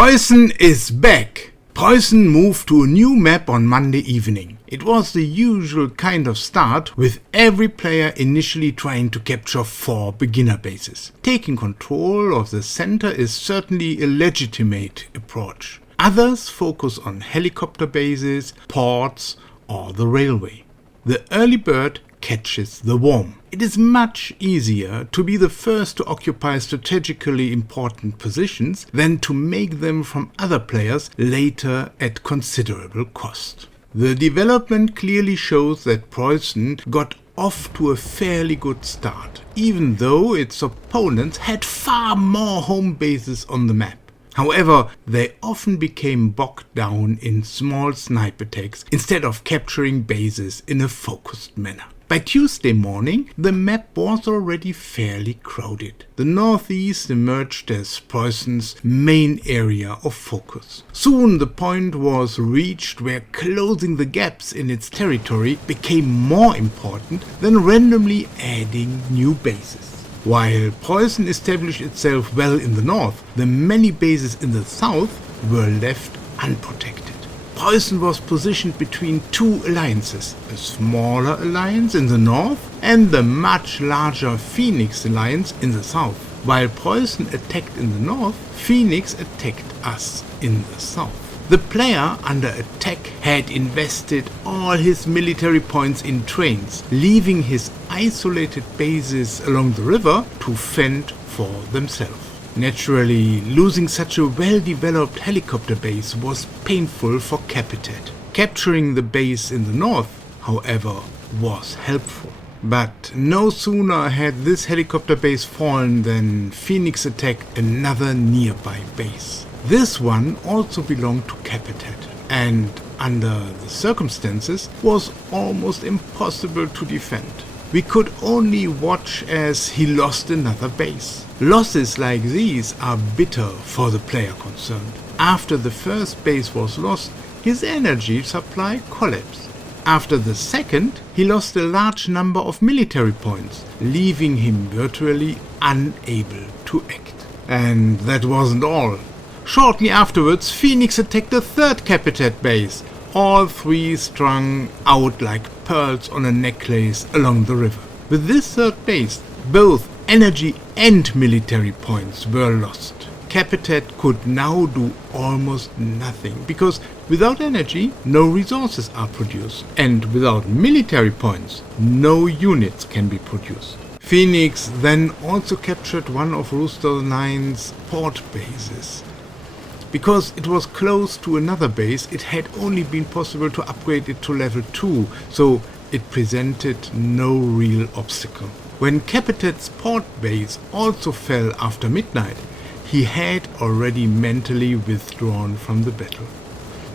Preussen is back! Preussen moved to a new map on Monday evening. It was the usual kind of start, with every player initially trying to capture 4 beginner bases. Taking control of the center is certainly a legitimate approach. Others focus on helicopter bases, ports, or the railway. The early bird catches the worm. It is much easier to be the first to occupy strategically important positions than to make them from other players later at considerable cost. The development clearly shows that Preussen got off to a fairly good start, even though its opponents had far more home bases on the map. However, they often became bogged down in small snipe attacks instead of capturing bases in a focused manner. By Tuesday morning, the map was already fairly crowded. The northeast emerged as Preussen's main area of focus. Soon the point was reached where closing the gaps in its territory became more important than randomly adding new bases. While Preussen established itself well in the north, the many bases in the south were left unprotected. Preussen was positioned between 2 alliances, a smaller alliance in the north and the much larger Phoenix alliance in the south. While Preussen attacked in the north, Phoenix attacked us in the south. The player under attack had invested all his military points in trains, leaving his isolated bases along the river to fend for themselves. Naturally, losing such a well-developed helicopter base was painful for CAPATAT. Capturing the base in the north, however, was helpful. But no sooner had this helicopter base fallen than Phoenix attacked another nearby base. This one also belonged to CAPATAT, and under the circumstances was almost impossible to defend. We could only watch as he lost another base. Losses like these are bitter for the player concerned. After the first base was lost, his energy supply collapsed. After the second, he lost a large number of military points, leaving him virtually unable to act. And that wasn't all. Shortly afterwards, Phoenix attacked a third CAPATAT base, all 3 strung out like pearls on a necklace along the river. With this third base, both energy and military points were lost. CAPATAT could now do almost nothing, because without energy, no resources are produced, and without military points, no units can be produced. Phoenix then also captured one of Rooster 9's port bases. Because it was close to another base, it had only been possible to upgrade it to level 2, so it presented no real obstacle. When CAPATAT's port base also fell after midnight, he had already mentally withdrawn from the battle.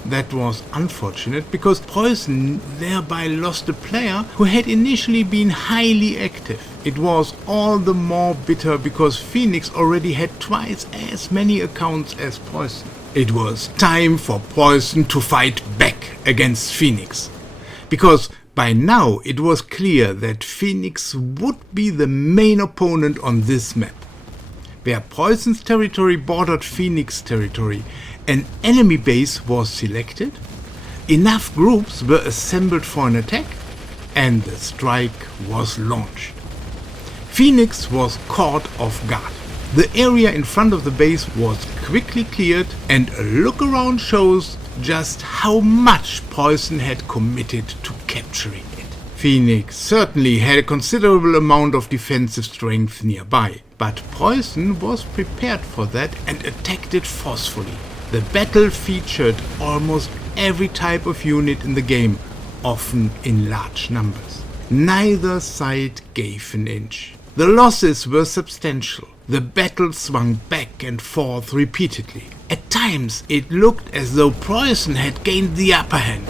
That was unfortunate, because Preussen thereby lost a player who had initially been highly active. It was all the more bitter because Phoenix already had twice as many accounts as Preussen. It was time for Preussen to fight back against Phoenix, because by now it was clear that Phoenix would be the main opponent on this map. Where Preussen's territory bordered Phoenix territory, an enemy base was selected, enough groups were assembled for an attack, and the strike was launched. Phoenix was caught off guard. The area in front of the base was quickly cleared, and a look around shows just how much Preussen had committed to capturing it. Phoenix certainly had a considerable amount of defensive strength nearby, but Preussen was prepared for that and attacked it forcefully. The battle featured almost every type of unit in the game, often in large numbers. Neither side gave an inch. The losses were substantial. The battle swung back and forth repeatedly. At times, it looked as though Preussen had gained the upper hand.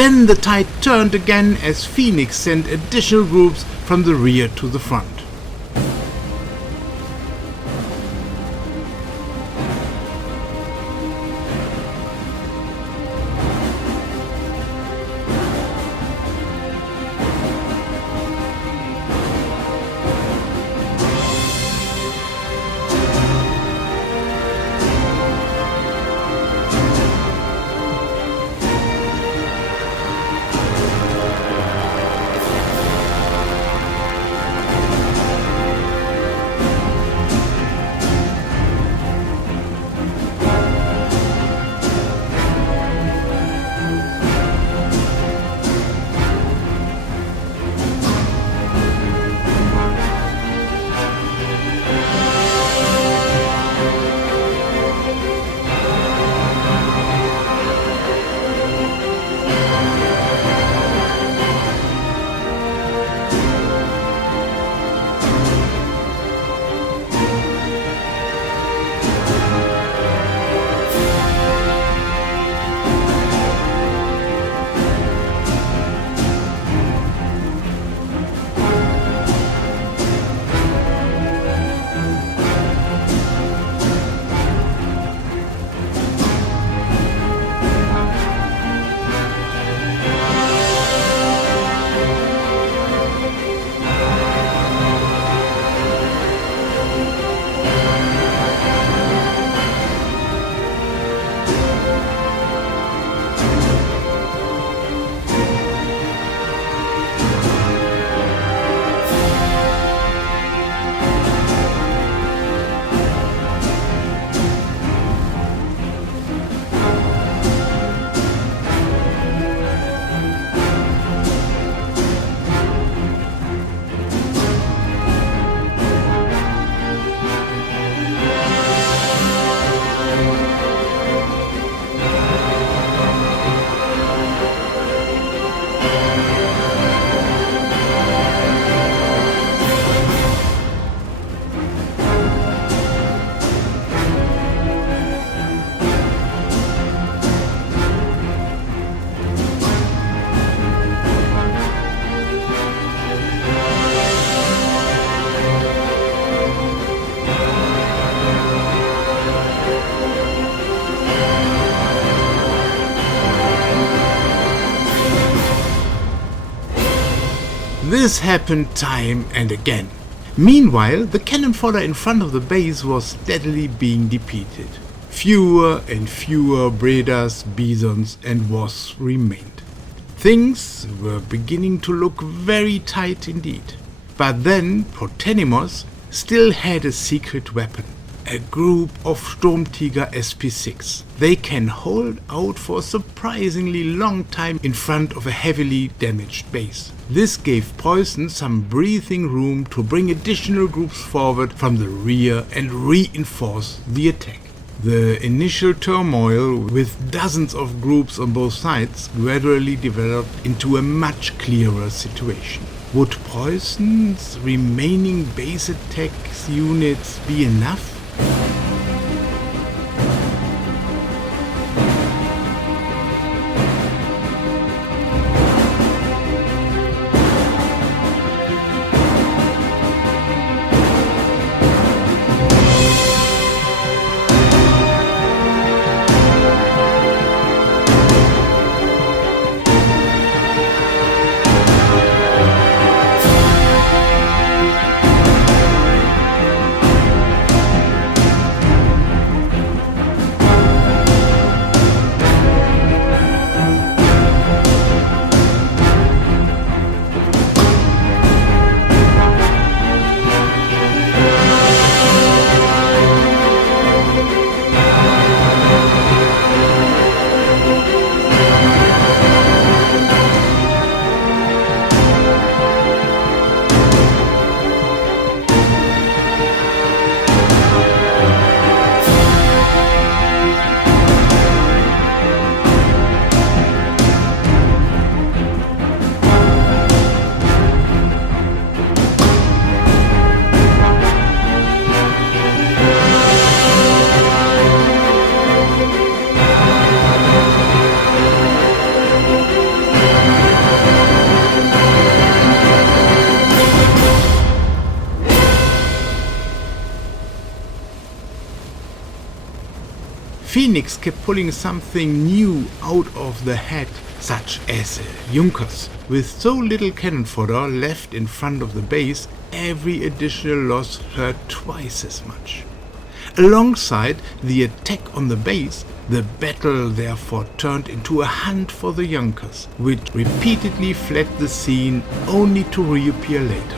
Then the tide turned again as Phoenix sent additional groups from the rear to the front. This happened time and again. Meanwhile, the cannon fodder in front of the base was steadily being depleted. Fewer and fewer breeders, bisons and wasps remained. Things were beginning to look very tight indeed. But then Protenimos still had a secret weapon. A group of Sturmtiger SP6. They can hold out for a surprisingly long time in front of a heavily damaged base. This gave PREUSSEN some breathing room to bring additional groups forward from the rear and reinforce the attack. The initial turmoil with dozens of groups on both sides gradually developed into a much clearer situation. Would PREUSSEN's remaining base attack units be enough? Phoenix kept pulling something new out of the hat, such as Junkers. With so little cannon fodder left in front of the base, every additional loss hurt twice as much. Alongside the attack on the base, the battle therefore turned into a hunt for the Junkers, which repeatedly fled the scene only to reappear later.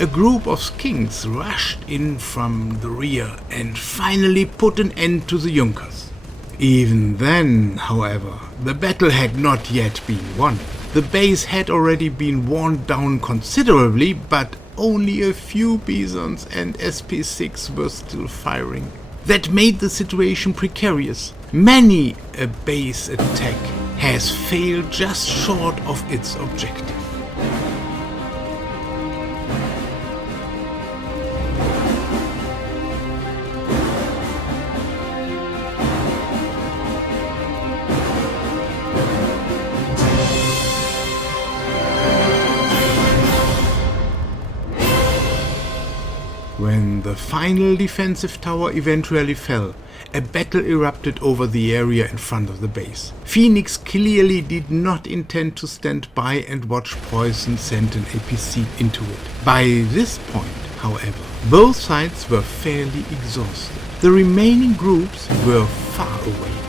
A group of skinks rushed in from the rear and finally put an end to the Junkers. Even then, however, the battle had not yet been won. The base had already been worn down considerably, but only a few Bisons and SP6 were still firing. That made the situation precarious. Many a base attack has failed just short of its objective. When the final defensive tower eventually fell, a battle erupted over the area in front of the base. Phoenix clearly did not intend to stand by and watch PREUSSEN send an APC into it. By this point, however, both sides were fairly exhausted. The remaining groups were far away.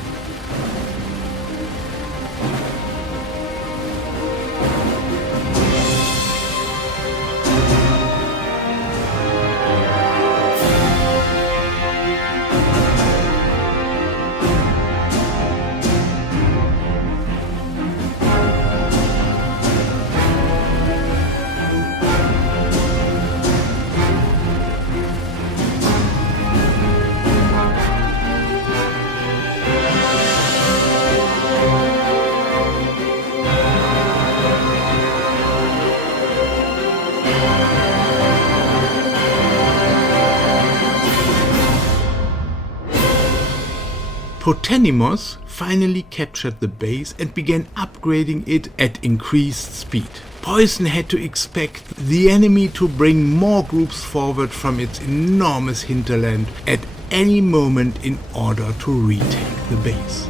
Protenimos finally captured the base and began upgrading it at increased speed. PREUSSEN had to expect the enemy to bring more groups forward from its enormous hinterland at any moment in order to retake the base.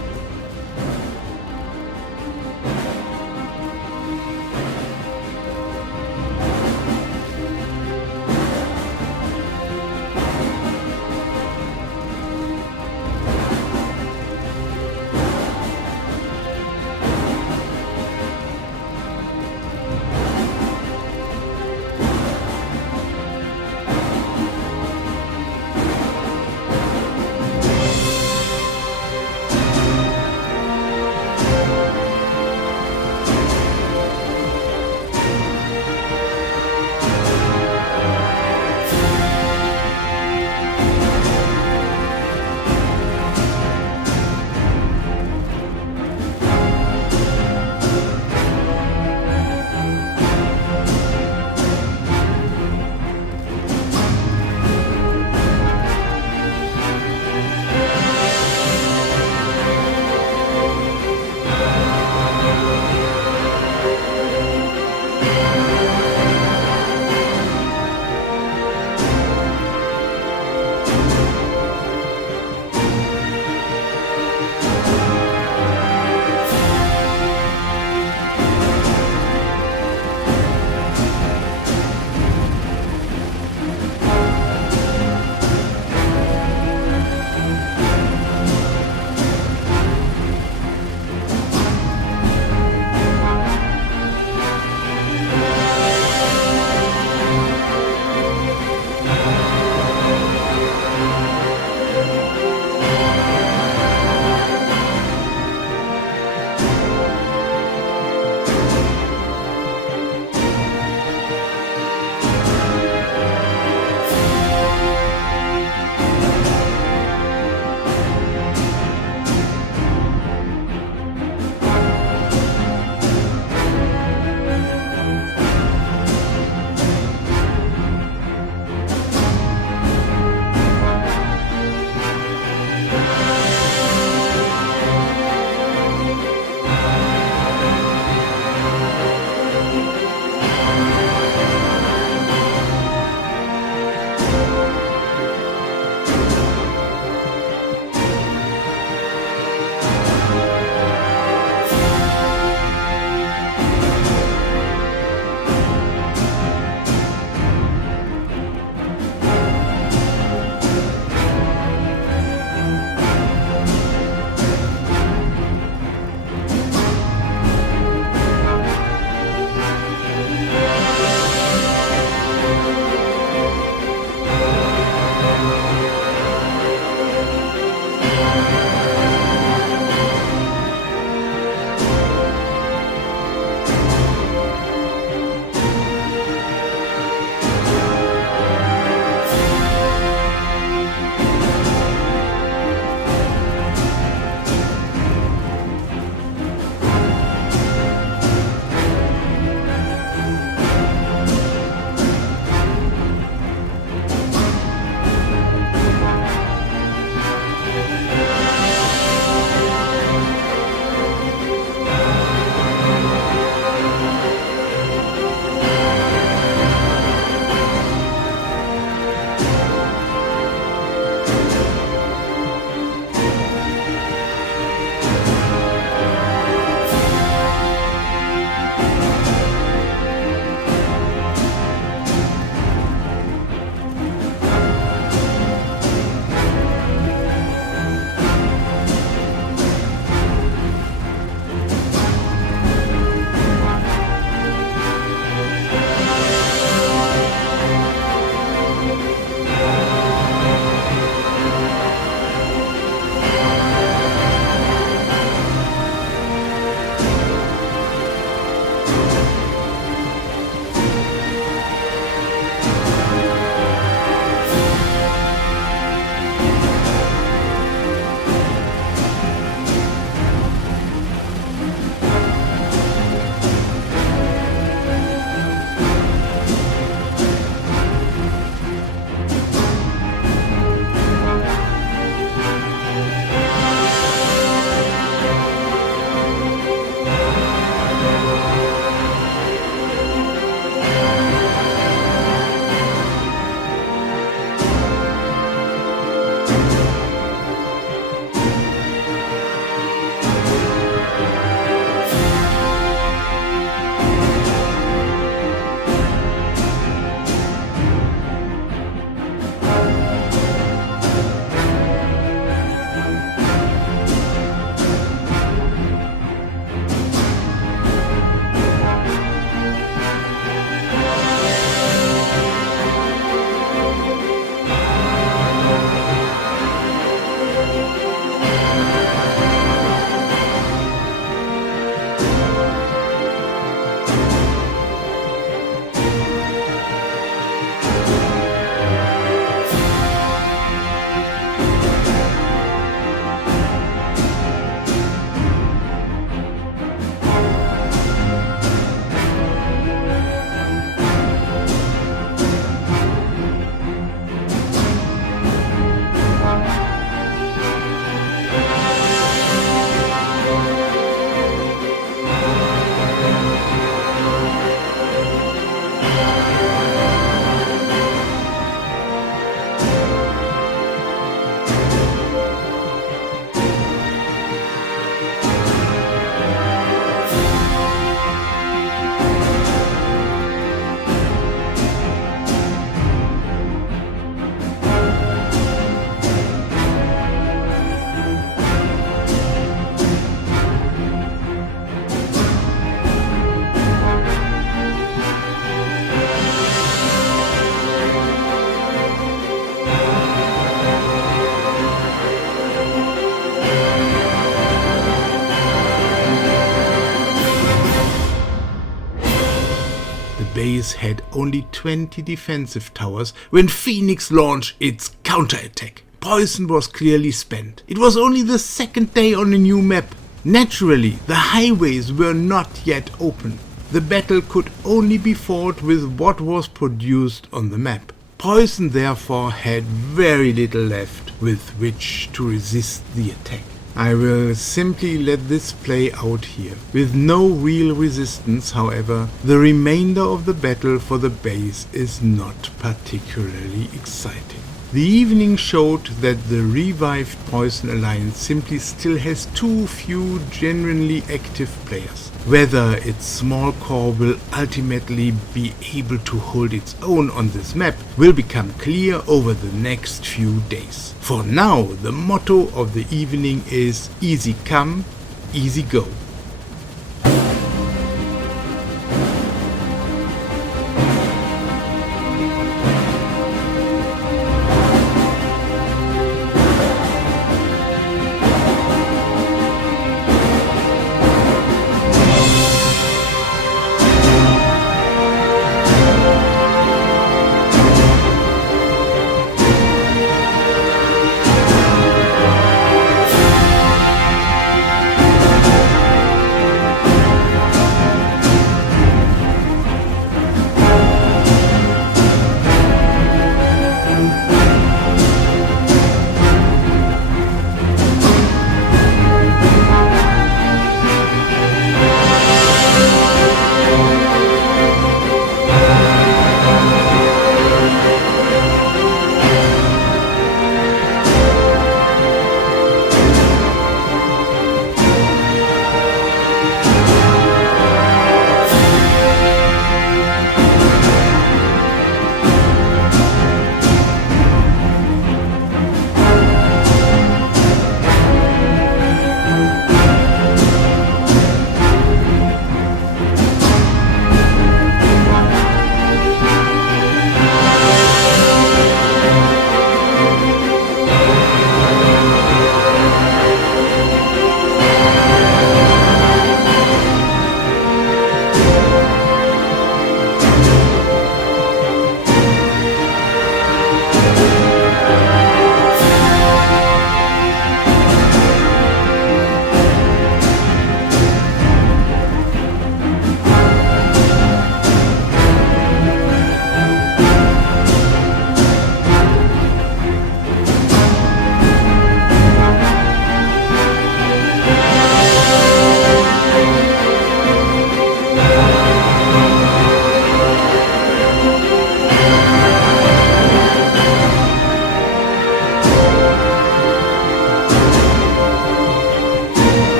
base had only 20 defensive towers when Phoenix launched its counterattack. Preussen was clearly spent. It was only the second day on a new map. Naturally, the highways were not yet open. The battle could only be fought with what was produced on the map. Preussen therefore had very little left with which to resist the attack. I will simply let this play out here. With no real resistance, however, the remainder of the battle for the base is not particularly exciting. The evening showed that the revived Preussen alliance simply still has too few genuinely active players. Whether its small core will ultimately be able to hold its own on this map will become clear over the next few days. For now, the motto of the evening is easy come, easy go.